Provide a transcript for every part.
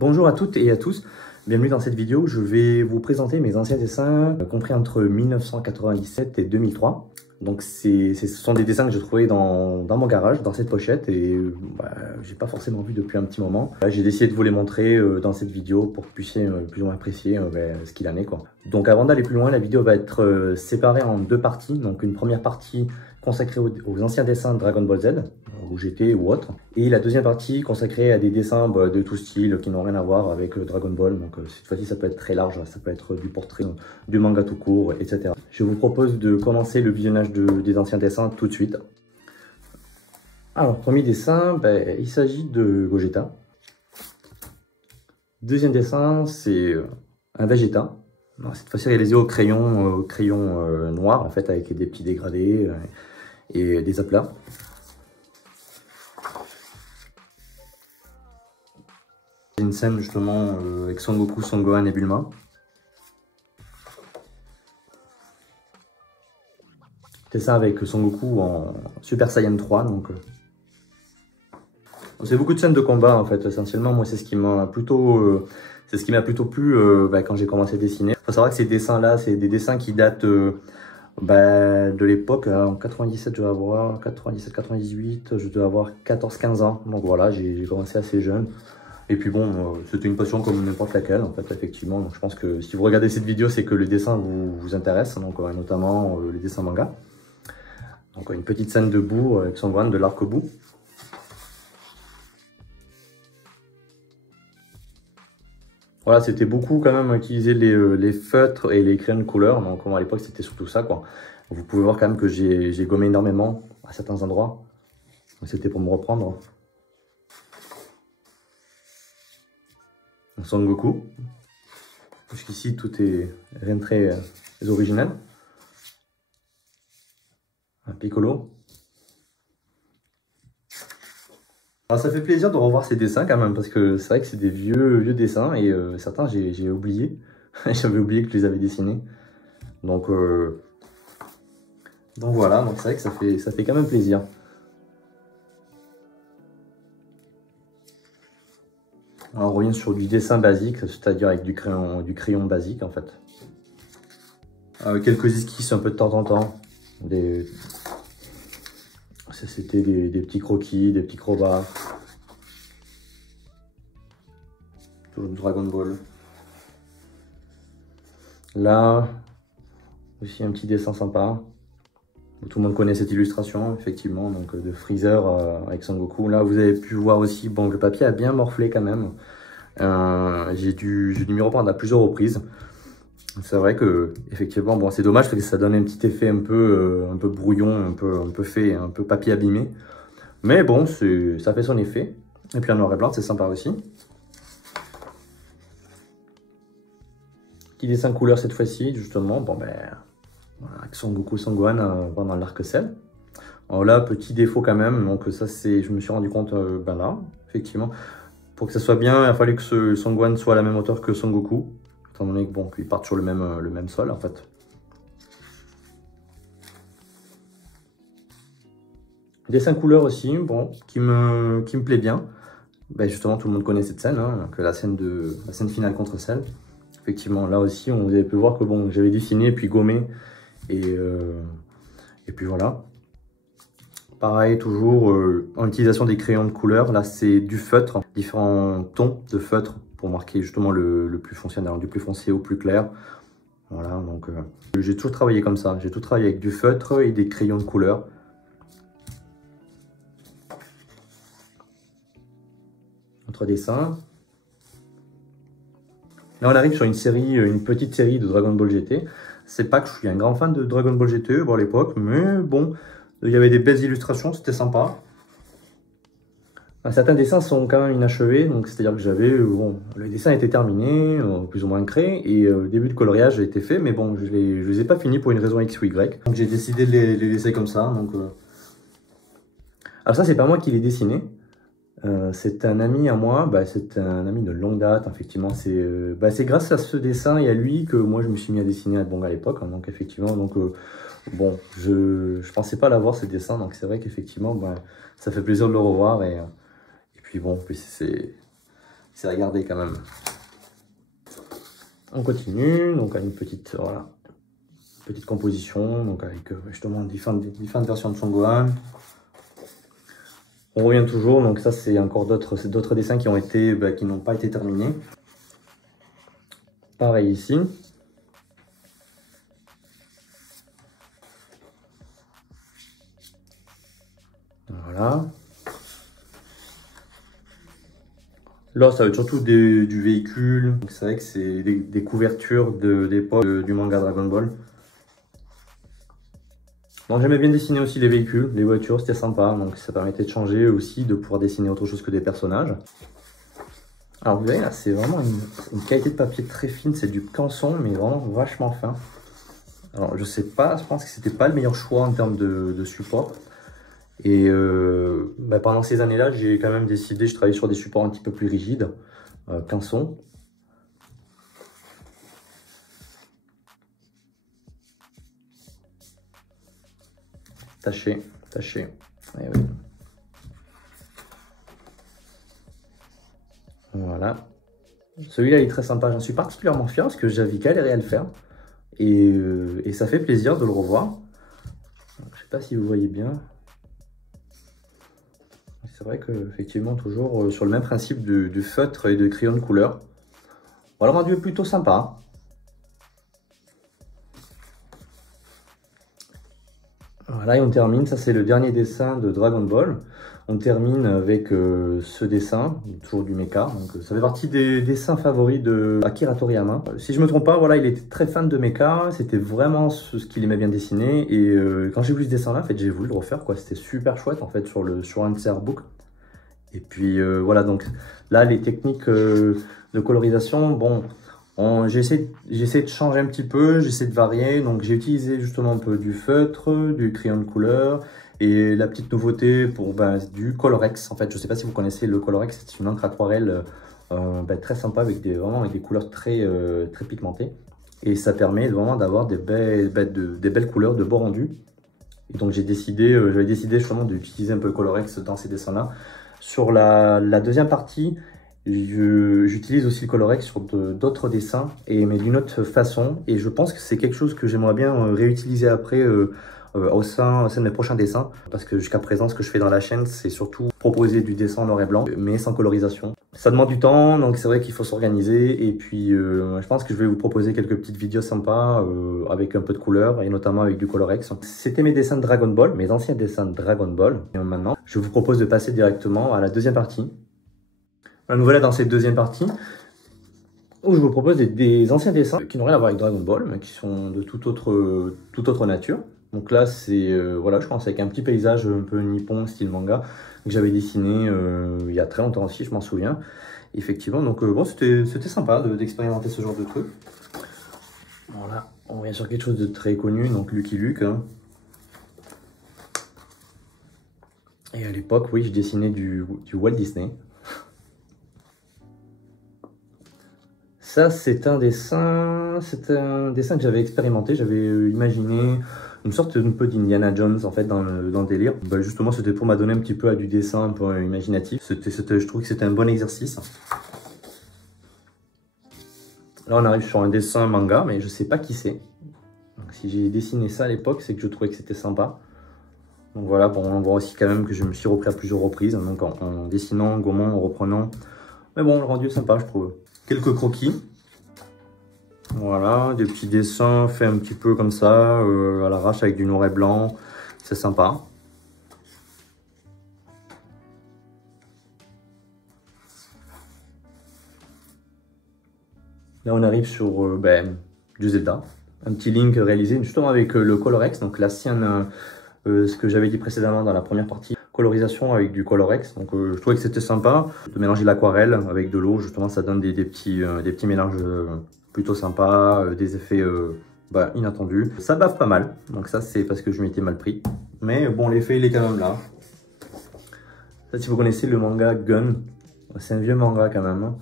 Bonjour à toutes et à tous, bienvenue dans cette vidéo où je vais vous présenter mes anciens dessins compris entre 1997 et 2003. Donc ce sont des dessins que j'ai trouvés dans mon garage, dans cette pochette et j'ai pas forcément vu depuis un petit moment. J'ai décidé de vous les montrer dans cette vidéo pour que vous puissiez plus ou moins apprécier ce qu'il en est, quoi. Donc avant d'aller plus loin, la vidéo va être séparée en deux parties. Donc une première partie consacrée aux anciens dessins de Dragon Ball Z, ou GT ou autre. Et la deuxième partie consacrée à des dessins de tout style qui n'ont rien à voir avec Dragon Ball. Donc cette fois-ci ça peut être très large, ça peut être du portrait, du manga tout court, etc. Je vous propose de commencer le visionnage des anciens dessins tout de suite. Alors premier dessin, il s'agit de Gogeta. Deuxième dessin, c'est un Vegeta. Alors, cette fois-ci réalisé au crayon, noir en fait, avec des petits dégradés et des aplats. C'est une scène justement avec Son Goku, Son Gohan et Bulma. C'est ça avec Son Goku en Super Saiyan 3. Donc, c'est beaucoup de scènes de combat en fait. Essentiellement, moi c'est ce qui m'a plutôt, plu quand j'ai commencé à dessiner. Il faut savoir que ces dessins-là, c'est des dessins qui datent de l'époque. En 97, je dois avoir 97-98, je dois avoir 14-15 ans. Donc voilà, j'ai commencé assez jeune. Et puis bon, c'était une passion comme n'importe laquelle, en fait, effectivement. Donc, je pense que si vous regardez cette vidéo, c'est que le dessin vous intéresse, donc notamment les dessins manga. Donc une petite scène de boue avec Son Gohan de l'arc-bout. Voilà, c'était beaucoup quand même utiliser les feutres et les crayons de couleur. Donc à l'époque, c'était surtout ça, quoi. Vous pouvez voir quand même que j'ai gommé énormément à certains endroits. C'était pour me reprendre. Son Goku. Jusqu'ici, tout est rien de très original. Un Piccolo. Alors, ça fait plaisir de revoir ces dessins quand même, parce que c'est vrai que c'est des vieux dessins et certains j'ai oublié. J'avais oublié que je les avais dessinés. Donc voilà, donc c'est vrai que ça fait quand même plaisir. Alors, on revient sur du dessin basique, c'est-à-dire avec du crayon basique en fait. Quelques esquisses un peu de temps en temps. C'était des petits croquis, des petits crobats. Toujours du Dragon Ball. Là, aussi un petit dessin sympa. Tout le monde connaît cette illustration, effectivement, donc de Freezer avec Son Goku. Là, vous avez pu voir aussi, bon, le papier a bien morflé quand même. J'ai dû m'y reprendre à plusieurs reprises. C'est vrai que, effectivement, bon, c'est dommage parce que ça donne un petit effet un peu brouillon, un peu fait, un peu papier abîmé. Mais bon, ça fait son effet. Et puis en noir et blanc, c'est sympa aussi. Petit dessin couleur cette fois-ci, justement. Bon, voilà, avec Son Goku, Son Gohan pendant l'arc-ciel. Alors là, petit défaut quand même. Donc ça, je me suis rendu compte là, effectivement. Pour que ça soit bien, il a fallu que Son Gohan soit à la même hauteur que Son Goku. Étant donné que bon, qu'ils partent sur le même sol en fait. Dessin couleur aussi, bon, qui me plaît bien. Justement, tout le monde connaît cette scène, hein, donc la scène finale contre Cell. Effectivement, là aussi, vous avez pu voir que bon, j'avais dessiné puis gommé et puis voilà. Pareil, toujours en utilisation des crayons de couleur. Là, c'est du feutre, différents tons de feutre pour marquer justement le plus foncé, du plus foncé au plus clair. Voilà, donc j'ai toujours travaillé comme ça. J'ai tout travaillé avec du feutre et des crayons de couleur. Autre dessin. Là, on arrive sur une petite série de Dragon Ball GT. C'est pas que je suis un grand fan de Dragon Ball GT à l'époque, mais bon, il y avait des belles illustrations, c'était sympa. Certains dessins sont quand même inachevés, donc c'est-à-dire que le dessin était terminé, plus ou moins créé, et le début de coloriage a été fait, mais bon, je les ai pas finis pour une raison X ou Y. Donc j'ai décidé de les laisser comme ça. Donc, alors ça, c'est pas moi qui l'ai dessiné. C'est un ami à moi, c'est un ami de longue date, effectivement. C'est grâce à ce dessin et à lui que moi je me suis mis à dessiner à l'époque. Hein, donc effectivement, bon, je pensais pas l'avoir ce dessin, donc c'est vrai qu'effectivement, ça fait plaisir de le revoir et puis bon, c'est c'est à garder quand même. On continue, donc à une petite, voilà, petite composition, donc avec justement différentes versions de Son Gohan. On revient toujours, donc ça c'est encore d'autres dessins qui n'ont pas été terminés. Pareil ici. Voilà. Là, ça va être surtout du véhicule. C'est vrai que c'est des couvertures d'époque du manga Dragon Ball. Donc j'aimais bien dessiner aussi les véhicules, les voitures, c'était sympa. Donc ça permettait de changer aussi, de pouvoir dessiner autre chose que des personnages. Alors vous voyez là, c'est vraiment une qualité de papier très fine, c'est du canson, mais vraiment vachement fin. Alors je sais pas, je pense que c'était pas le meilleur choix en termes de support. Et pendant ces années-là, j'ai quand même décidé, je travaillais sur des supports un petit peu plus rigides, canson. Taché. Eh oui. Voilà. Celui-là, il est très sympa. J'en suis particulièrement fier parce que j'avais galéré à le faire. Et ça fait plaisir de le revoir. Je sais pas si vous voyez bien. C'est vrai qu'effectivement, toujours sur le même principe du feutre et de crayon de couleur. Voilà, le rendu est plutôt sympa. Voilà, et on termine. Ça, c'est le dernier dessin de Dragon Ball. On termine avec ce dessin, toujours du mecha. Donc, ça fait partie des dessins favoris de Akira Toriyama. Si je me trompe pas, voilà, il était très fan de mecha. C'était vraiment ce qu'il aimait bien dessiner. Et quand j'ai vu ce dessin-là, en fait, j'ai voulu le refaire, quoi. C'était super chouette, en fait, sur un de ses artbooks. Et puis, voilà, donc là, les techniques de colorisation, bon, j'essaie de changer un petit peu, j'essaie de varier. Donc, j'ai utilisé justement un peu du feutre, du crayon de couleur. Et la petite nouveauté pour du Colorex, en fait, je ne sais pas si vous connaissez le Colorex, c'est une encre aquarelle très sympa avec vraiment avec des couleurs très pigmentées. Et ça permet vraiment d'avoir des belles couleurs de beau rendu. Et donc j'avais décidé justement d'utiliser un peu le Colorex dans ces dessins-là. Sur la deuxième partie, j'utilise aussi le Colorex sur d'autres dessins, mais d'une autre façon. Et je pense que c'est quelque chose que j'aimerais bien réutiliser après au sein de mes prochains dessins, parce que jusqu'à présent ce que je fais dans la chaîne c'est surtout proposer du dessin en noir et blanc mais sans colorisation. Ça demande du temps, donc c'est vrai qu'il faut s'organiser, et puis je pense que je vais vous proposer quelques petites vidéos sympas avec un peu de couleur et notamment avec du Colorex. C'était mes dessins de Dragon Ball, mes anciens dessins de Dragon Ball, et maintenant je vous propose de passer directement à la deuxième partie. Nous voilà dans cette deuxième partie où je vous propose des anciens dessins qui n'ont rien à voir avec Dragon Ball mais qui sont de toute autre nature. Donc là, c'est voilà, je pense avec un petit paysage un peu nippon, style manga, que j'avais dessiné il y a très longtemps aussi, je m'en souviens. Effectivement, donc bon, c'était sympa d'expérimenter ce genre de truc. Voilà, on vient sur quelque chose de très connu, donc Lucky Luke. Hein. Et à l'époque, oui, je dessinais du Walt Disney. Ça, c'est un dessin que j'avais expérimenté, j'avais imaginé une sorte un peu d'Indiana Jones en fait dans le délire. Justement, c'était pour m'adonner un petit peu à du dessin un peu imaginatif. Je trouve que c'était un bon exercice. Là, on arrive sur un dessin manga, mais je sais pas qui c'est. Si j'ai dessiné ça à l'époque, c'est que je trouvais que c'était sympa. Donc voilà, bon, on voit aussi quand même que je me suis repris à plusieurs reprises, donc en dessinant, gommant, en reprenant. Mais bon, le rendu est sympa, je trouve. Quelques croquis. Voilà, des petits dessins faits un petit peu comme ça, à l'arrache avec du noir et blanc. C'est sympa. Là, on arrive sur du Zelda. Un petit Link réalisé justement avec le Colorex, donc l'ancien, ce que j'avais dit précédemment dans la première partie. Colorisation avec du Colorex, donc je trouvais que c'était sympa de mélanger l'aquarelle avec de l'eau, justement ça donne des petits mélanges plutôt sympas, des effets inattendus. Ça bave pas mal, donc ça c'est parce que je m'étais mal pris, mais bon, l'effet il est quand même là. Ça, si vous connaissez le manga Gun, c'est un vieux manga quand même, hein.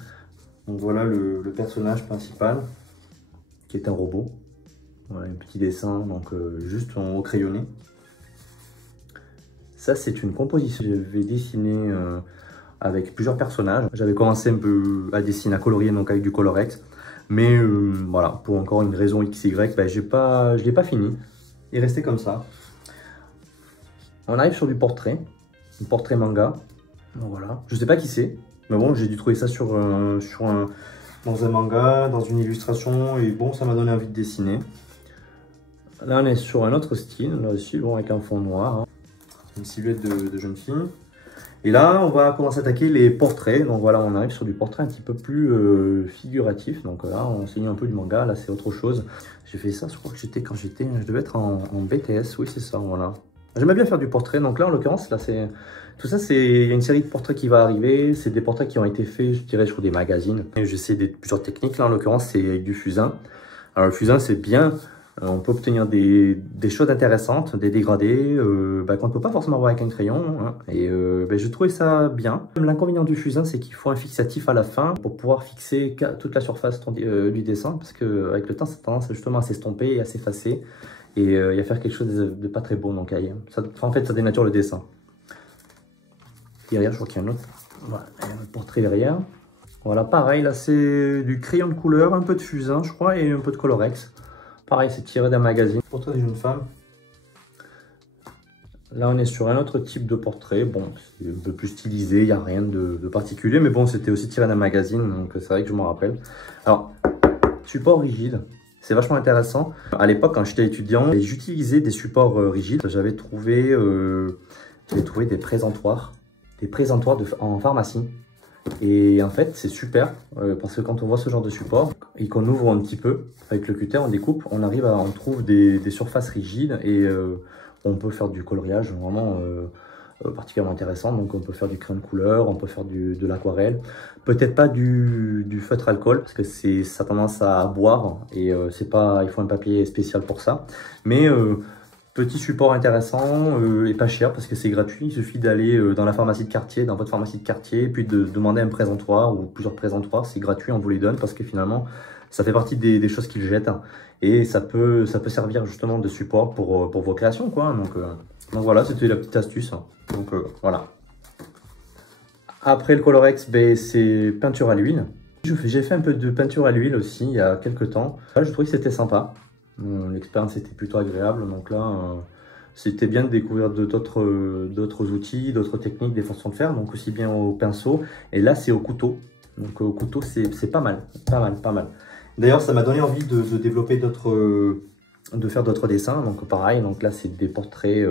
Donc voilà le personnage principal qui est un robot. Voilà un petit dessin, donc juste au crayonné. Ça, c'est une composition que j'avais dessinée avec plusieurs personnages. J'avais commencé un peu à dessiner, à colorier donc avec du Colorex. Mais voilà, pour encore une raison XY, ben, je ne l'ai pas fini. Il restait comme ça. On arrive sur du portrait, un portrait manga. Donc, voilà, je sais pas qui c'est, mais bon, j'ai dû trouver ça dans un manga, dans une illustration, et bon, ça m'a donné envie de dessiner. Là, on est sur un autre style, là aussi, bon, avec un fond noir. Hein. Une silhouette de jeune fille. Et là, on va commencer à attaquer les portraits. Donc voilà, on arrive sur du portrait un petit peu plus figuratif. Donc là, on s'éloigne un peu du manga. Là, c'est autre chose. J'ai fait ça, je crois que je devais être en BTS. Oui, c'est ça, voilà. J'aimais bien faire du portrait. Donc là, en l'occurrence, là, c'est tout ça. Il y a une série de portraits qui va arriver. C'est des portraits qui ont été faits, je dirais, sur des magazines. J'essaie plusieurs techniques. Là, en l'occurrence, c'est avec du fusain. Alors, le fusain, c'est bien. On peut obtenir des choses intéressantes, des dégradés qu'on ne peut pas forcément avoir avec un crayon. Hein. Et je trouvais ça bien. L'inconvénient du fusain, c'est qu'il faut un fixatif à la fin pour pouvoir fixer toute la surface du dessin. Parce qu'avec le temps, ça a tendance justement à s'estomper et à s'effacer. Et à faire quelque chose de pas très beau. Donc, en fait, ça dénature le dessin. Derrière, je crois qu'il y a un autre. Voilà, un portrait derrière. Voilà, pareil, là, c'est du crayon de couleur, un peu de fusain, je crois, et un peu de Colorex. Pareil, c'est tiré d'un magazine. Portrait d'une jeune femme. Là, on est sur un autre type de portrait. Bon, c'est un peu plus stylisé, il n'y a rien de particulier. Mais bon, c'était aussi tiré d'un magazine, donc c'est vrai que je m'en rappelle. Alors, support rigide, c'est vachement intéressant. À l'époque, quand j'étais étudiant, j'utilisais des supports rigides. J'avais trouvé des présentoirs. En pharmacie. Et en fait, c'est super parce que quand on voit ce genre de support et qu'on ouvre un petit peu avec le cutter, on découpe, on trouve des surfaces rigides et on peut faire du coloriage vraiment particulièrement intéressant. Donc on peut faire du crayon de couleur, on peut faire de l'aquarelle, peut-être pas du feutre alcool parce que ça a tendance à boire et il faut un papier spécial pour ça. Mais petit support intéressant et pas cher parce que c'est gratuit. Il suffit d'aller dans la pharmacie de quartier, dans votre pharmacie de quartier, puis de demander un présentoir ou plusieurs présentoirs. C'est gratuit, on vous les donne parce que finalement, ça fait partie des choses qu'ils jettent. Hein, et ça peut servir justement de support pour vos créations, quoi. Donc voilà, c'était la petite astuce. Hein. Donc voilà. Après le Colorex, c'est peinture à l'huile. J'ai fait un peu de peinture à l'huile aussi il y a quelques temps. Là, je trouvais que c'était sympa. L'expérience était plutôt agréable, donc là c'était bien de découvrir d'autres outils, d'autres techniques, des façons de faire, donc aussi bien au pinceau, et là c'est au couteau, donc au couteau c'est pas mal. D'ailleurs ça m'a donné envie de développer de faire d'autres dessins, donc pareil, donc là c'est des portraits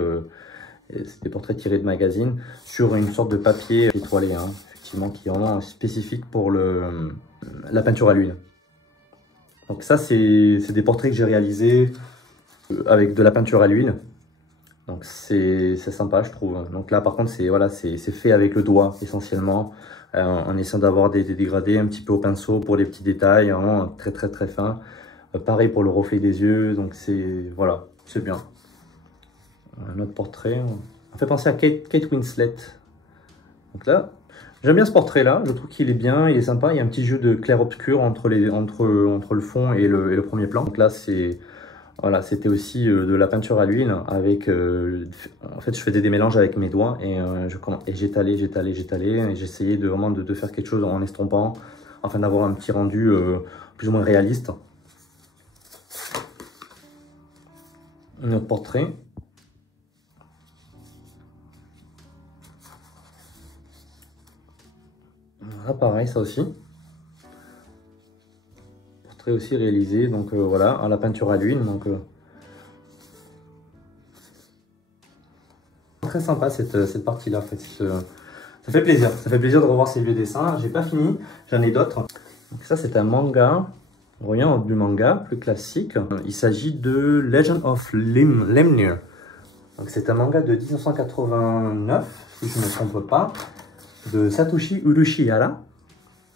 tirés de magazines sur une sorte de papier étoilé, hein, effectivement, qui est vraiment spécifique pour la peinture à l'huile. Donc ça, c'est des portraits que j'ai réalisés avec de la peinture à l'huile. Donc c'est sympa, je trouve. Donc là, par contre, c'est fait avec le doigt, essentiellement, en essayant d'avoir des dégradés un petit peu au pinceau pour les petits détails, vraiment très très très fins. Pareil pour le reflet des yeux, donc voilà, c'est bien. Un autre portrait, on fait penser à Kate Winslet. Donc là, j'aime bien ce portrait-là, je trouve qu'il est bien, il est sympa, il y a un petit jeu de clair-obscur entre le fond et le premier plan. Donc là, voilà, c'était aussi de la peinture à l'huile avec... en fait, je faisais des mélanges avec mes doigts et j'étalais, et j'essayais vraiment de faire quelque chose en estompant afin d'avoir un petit rendu plus ou moins réaliste. Un autre portrait. Voilà, pareil, ça aussi. Portrait aussi réalisé, donc voilà, à la peinture à l'huile. Donc très sympa cette partie-là. En fait, ça fait plaisir de revoir ces vieux dessins. J'ai pas fini, j'en ai d'autres. Donc ça, c'est un manga. On revient du manga plus classique. Il s'agit de Legend of Lemnir. Donc c'est un manga de 1989, si je ne me trompe pas, de Satoshi Urashihara.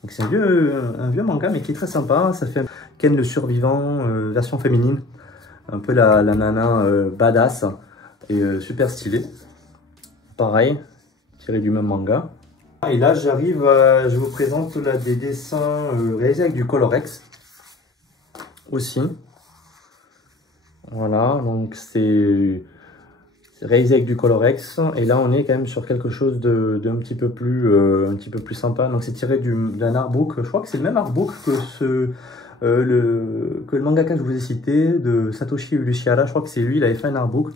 Donc c'est un vieux manga, mais qui est très sympa. Ça fait Ken le survivant, version féminine. Un peu la nana badass et super stylée. Pareil, tiré du même manga. Et là, je vous présente là, des dessins réalisés avec du Colorex. Aussi. Voilà, donc c'est réalisé avec du Colorex. Et là, on est quand même sur quelque chose d'un petit peu plus sympa. Donc, c'est tiré d'un artbook. Je crois que c'est le même artbook que que le mangaka que je vous ai cité, de Satoshi Urushihara. Je crois que c'est lui, il avait fait un artbook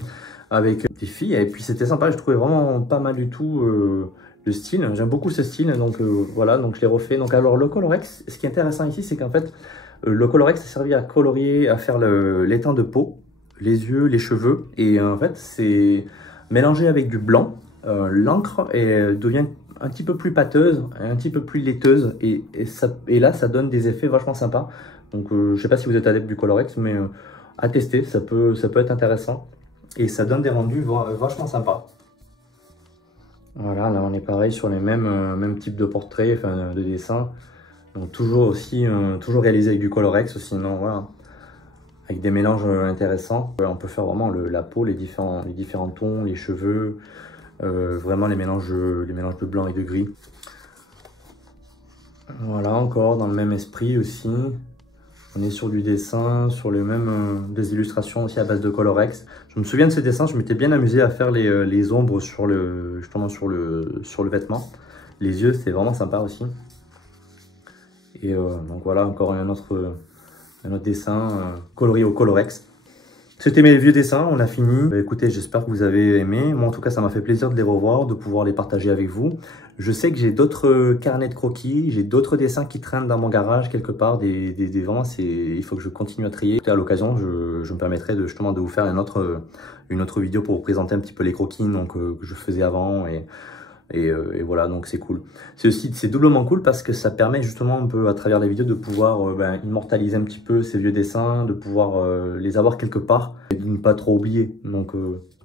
avec des filles. Et puis, c'était sympa. Je trouvais vraiment pas mal du tout le style. J'aime beaucoup ce style. Donc, voilà, donc je l'ai refait. Donc, alors, le Colorex, ce qui est intéressant ici, c'est qu'en fait, le Colorex a servi à colorier, à faire l'éteint de peau, les yeux, les cheveux. Et en fait, c'est mélangé avec du blanc. L'encre devient un petit peu plus pâteuse, un petit peu plus laiteuse. Et là, ça donne des effets vachement sympas. Donc, je ne sais pas si vous êtes adepte du Colorex, mais à tester, ça peut être intéressant. Et ça donne des rendus vachement sympas. Voilà, là, on est pareil sur les mêmes types de portraits, enfin, de dessins. Donc toujours réalisé avec du Colorex, sinon voilà, avec des mélanges intéressants. On peut faire vraiment la peau, les différents tons, les cheveux, vraiment les mélanges de blanc et de gris. Voilà, encore dans le même esprit aussi. On est sur du dessin, sur des illustrations aussi à base de Colorex. Je me souviens de ce dessin, je m'étais bien amusé à faire les ombres justement sur le vêtement. Les yeux, c'était vraiment sympa aussi. Et donc voilà, encore un autre dessin coloré au Colorex. C'était mes vieux dessins, on a fini. Écoutez, j'espère que vous avez aimé. Moi, en tout cas, ça m'a fait plaisir de les revoir, de pouvoir les partager avec vous. Je sais que j'ai d'autres carnets de croquis, j'ai d'autres dessins qui traînent dans mon garage quelque part. Vraiment, il faut que je continue à trier. À l'occasion, je me permettrai justement de vous faire une autre vidéo pour vous présenter un petit peu les croquis que je faisais avant. Et voilà, donc c'est cool. C'est doublement cool parce que ça permet justement un peu à travers les vidéos de pouvoir immortaliser un petit peu ces vieux dessins, de pouvoir les avoir quelque part et de ne pas trop oublier. Donc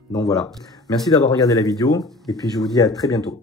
voilà. Merci d'avoir regardé la vidéo et puis je vous dis à très bientôt.